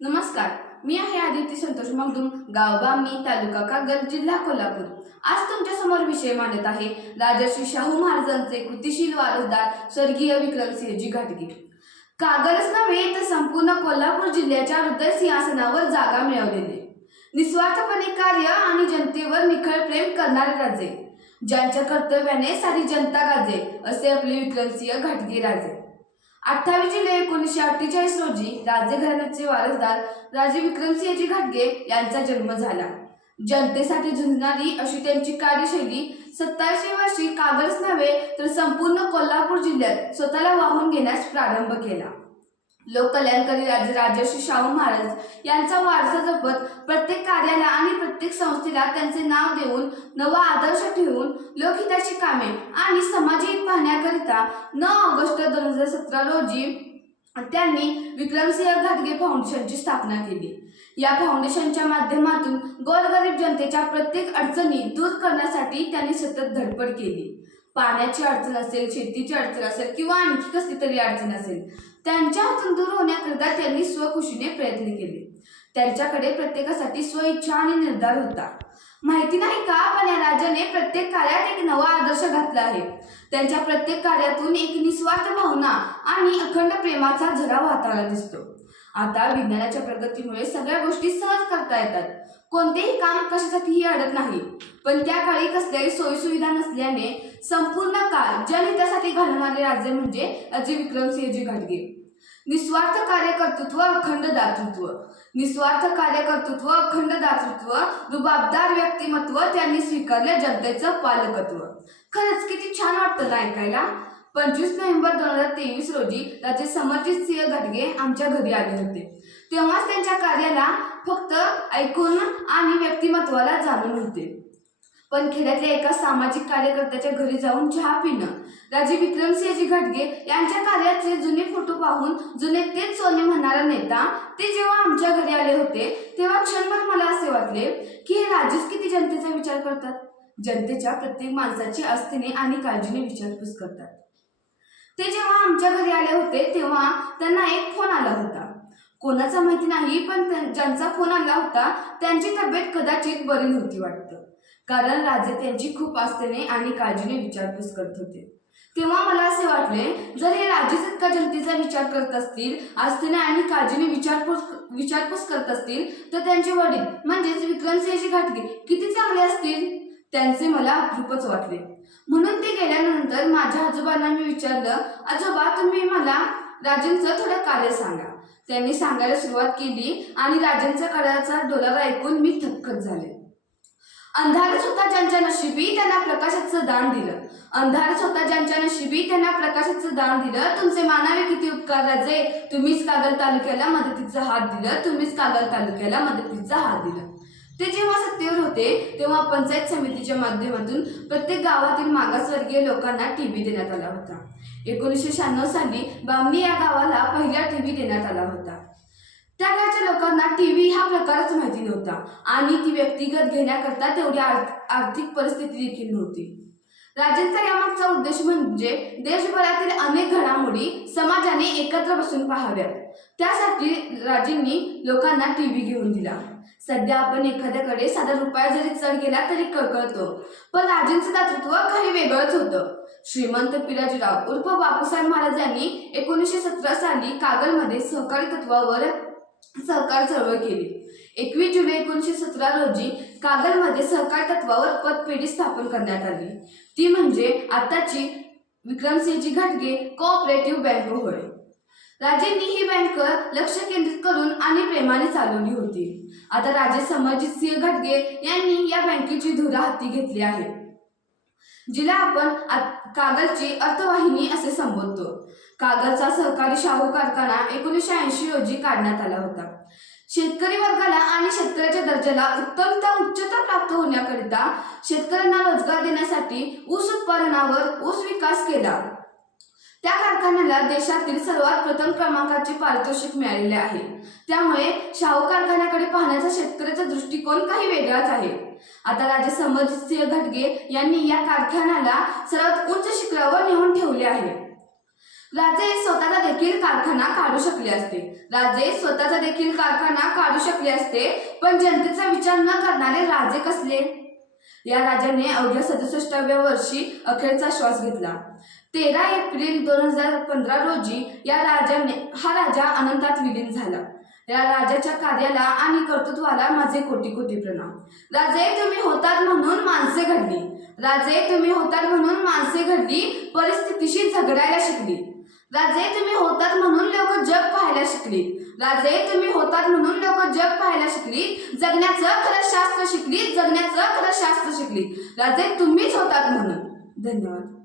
नमस्कार मी आहे आदित्य संतोष मगदुम गाव बामी तालुका कागल जिल्हा कोल्हापूर. आज तुमच्यासमोर विषय मांडत आहे राजर्षी शाहू महाराजांचे कृतिशील वारसदार स्वर्गीय विक्रमसिंहजी घाटगे. कागलच नव्हे तर संपूर्ण कोल्हापूर जिल्ह्याच्या हृदय सिंहासनावर जागा मिळवलेले. निस्वार्थपणे कार्य आणि जनतेवर निखळ प्रेम करणारे राजे. ज्यांच्या कर्तव्याने सारी जनता गाजे असे आपले विक्रमसिंह घाटगे राजे. अठ्ठावीस जुलै एकोणीसशे अठ्ठेचाळीस रोजी राजे घराण्याचे वारसदार राजे विक्रमसिंहजी घाटगे यांचा जन्म झाला. जनतेसाठी झुंजणारी अशी त्यांची कार्यशैली सत्तावीसशे वर्षी कागलच नव्हे तर संपूर्ण कोल्हापूर जिल्ह्यात स्वतःला वाहून घेण्यास प्रारंभ केला. लोककल्याणकारी राजे राजर्षी शाहू महाराज यांचा वारसा जपत प्रत्येक कार्याला आणि प्रत्येक संस्थेला त्यांचे नाव देऊन नवा आदर्श ठेवून लोकहिताची कामे आणि समाजहित पाहण्याकरिता नऊ ऑगस्ट दोन हजार सतरा रोजी त्यांनी विक्रमसिंह घाटगे फाउंडेशनची स्थापना केली. या फाउंडेशनच्या माध्यमातून गोरगरीब जनतेच्या प्रत्येक अडचणी दूर करण्यासाठी त्यांनी सतत धडपड केली. पाण्याची अडचण असेल शेतीची अडचण असेल किंवा आणखी कसली तरी अडचण असेल त्यांच्या हातून दूर होण्याकरिता त्यांनी स्वखुशीने प्रयत्न केले. त्यांच्याकडे प्रत्येकासाठी स्वइच्छा आणि निर्धार होता. माहिती नाही का पण या राजाने प्रत्येक कार्यात एक नवा आदर्श घातला आहे. त्यांच्या प्रत्येक कार्यातून एक निस्वार्थ भावना आणि अखंड प्रेमाचा झरा वाहताना दिसतो. आता विज्ञानाच्या प्रगतीमुळे सगळ्या गोष्टी सहज करता येतात. कोणतेही काम कशासाठीही अडत नाही. पण त्या काळी कसल्याही सोयीसुविधा नसल्याने संपूर्ण काळ जनहितासाठी घालवणारे राजे म्हणजे अजय विक्रमसिंहजी घाटगे. निस्वार्थ कार्यकर्तृत्व अखंड दातृत्व. निस्वार्थ कार्यकर्तृत्व अखंड दातृत्व रुबाबदार व्यक्तिमत्व त्यांनी स्वीकारले जनतेचं पालकत्व. खरंच किती छान वाटतं ना ऐकायला? पंचवीस नोव्हेंबर दोन हजार तेवीस रोजी राजे समरजित सिंह घाटगे आमच्या घरी आले होते. तेव्हाच त्यांच्या कार्याला फक्त ऐकून आणि व्यक्तिमत्वाला जाणून होते. पण खेड्यातल्या एका सामाजिक कार्यकर्त्याच्या घरी जाऊन चहा पिणं राजे विक्रमसिंहजी घाटगे यांच्या कार्याचे जुने फोटो पाहून जुने तेच सोने म्हणणारा नेता ते जेव्हा आमच्या घरी आले होते तेव्हा क्षणभर मला असे वाटले की हे राजेच किती जनतेचा विचार करतात. जनतेच्या प्रत्येक माणसाची अस्थिने आणि काळजीने विचारपूस करतात. ते जेव्हा आमच्या घरी आले होते तेव्हा त्यांना एक फोन आला होता. कोणाचा माहिती नाही पण ज्यांचा फोन आला होता त्यांची तब्येत कदाचित बरी नव्हती वाटतं. कारण राजे त्यांची खूप आस्थेने आणि काळजीने विचारपूस करत होते. तेव्हा मला असे वाटले जर हे राजेच इतका जनतेचा विचार करत असतील आस्थेने आणि काळजीने विचारपूस विचारपूस करत असतील तर त्यांचे वडील म्हणजेच विक्रमसिंहजी घाटगे किती चांगले असतील? त्यांचे मला अप्रूपच वाटले. म्हणून ते गेल्यानंतर माझ्या आजोबांना मी विचारलं आजोबा तुम्ही मला राजेंचं थोडं कार्य सांगा. त्यांनी सांगायला सुरुवात केली आणि राजेंचा कार्याचा डोलार ऐकून मी थक्कच झाले. अंधारच होता ज्यांच्या नशिबी त्यांना प्रकाशाचं दान दिलं. अंधारच होता ज्यांच्या नशिबी त्यांना प्रकाशाचं दान दिलं. तुमचे मानावे किती उपकार राजे. तुम्हीच कागल तालुक्याला मदतीचा हात दिलं. तुम्हीच कागल तालुक्याला मदतीचा हात दिलं. ते जेव्हा सत्तेवर होते तेव्हा पंचायत समितीच्या माध्यमातून प्रत्येक गावातील मागासवर्गीय लोकांना टीव्ही देण्यात आला होता. एकोणीसशे शहाण्णव साली बामणी या गावाला पहिला टीव्ही देण्यात आला होता. त्या काळच्या लोकांना टीव्ही हा प्रकारच माहिती नव्हता आणि ती व्यक्तिगत घेण्याकरता तेवढी आर्थिक परिस्थिती देखील नव्हती. राजेंचा यामागचा उद्देश म्हणजे देशभरातील अनेक घडामोडी समाजाने एकत्र बसून पाहाव्यात. त्यासाठी राजेंनी लोकांना टीव्ही घेऊन दिला. सध्या आपण एखाद्याकडे साधा रुपया जरी चढ गेला तरी कळकळतो पण राजेंचं दातृत्व काही वेगळंच होतं. श्रीमंत पिराजीराव उर्फ बापूसाहेब महाराज यांनी एकोणीसशे सतरा साली कागलमध्ये सहकारी तत्वावर सहकार चळवळ केली. एकवीस जुलै एकोणीसशे सतरा रोजी कागलमध्ये सहकार तत्वावर पतपेढी स्थापन करण्यात आली. ती म्हणजे आताची विक्रमसिंहजी घाटगे कोऑपरेटिव्ह बँक होय. राजेंनी ही बँक लक्ष केंद्रित करून आणि प्रेमाने चालवली होती. आता राजे समरजित सिंह घाटगे यांनी या बँकेची धुरा हाती घेतली आहे. जिला आपण कागलची अर्थवाहिनी असे संबोधतो. कागलचा सहकारी शाहू कारखाना एकोणीसशे ऐंशी रोजी काढण्यात आला होता. शेतकरी वर्गाला आणि शेतकऱ्याच्या दर्जाला उत्तमता उच्चता प्राप्त होण्याकरिता शेतकऱ्यांना रोजगार देण्यासाठी ऊस उत्पादनावर ऊस विकास केला. त्या कारखान्याला देशातील सर्वात प्रथम क्रमांकाचे पारितोषिक मिळालेले आहे. त्यामुळे शाहू कारखान्याकडे पाहण्याचा शेतकऱ्याचा दृष्टिकोन काही वेगळाच आहे. आता राजे समरजित सिंह यांनी या कारखान्याला सर्वात उच्च शिखरावर नेऊन ठेवले आहे. राजे स्वतःचा देखील कारखाना काढू शकले असते. राजे स्वतःचा देखील कारखाना काढू शकले असते पण जनतेचा विचार न करणारे राजे कसले? या राजाने अवघ्या सदुसष्टाव्या वर्षी अखेरचा श्वास घेतला. तेरा एप्रिल दोन हजार पंधरा रोजी या राजाने हा राजा अनंतात विलीन झाला. या राजाच्या कार्याला आणि कर्तृत्वाला माझे कोटी कोटी प्रणाम. राजे तुम्ही होतात म्हणून माणसे घडली. राजे तुम्ही होतात म्हणून माणसे घडली परिस्थितीशी झगडायला शिकली. राजे तुम्ही होतात म्हणून लोक जग पाहायला शिकली राजे तुम्ही होतात म्हणून लोक जग पाहायला शिकली जगण्याचं खरं शास्त्र शिकली जगण्याचं खरं शास्त्र शिकली राजे तुम्हीच होतात म्हणून. धन्यवाद.